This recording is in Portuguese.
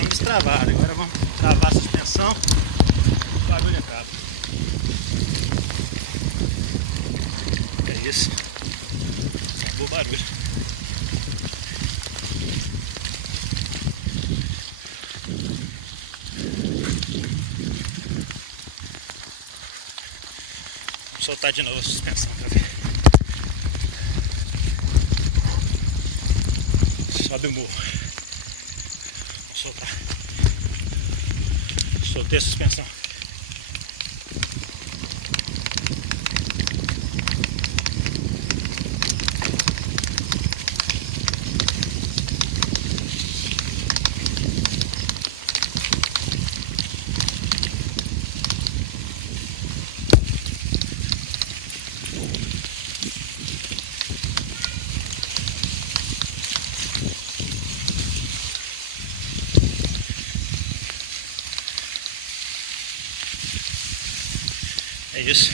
suspensão destravada. Agora vamos travar a suspensão. O barulho acaba. É isso. Acabou o barulho. Vou soltar de novo a suspensão para ver. Sobe o morro. Vou soltar. Soltei a suspensão. É isso.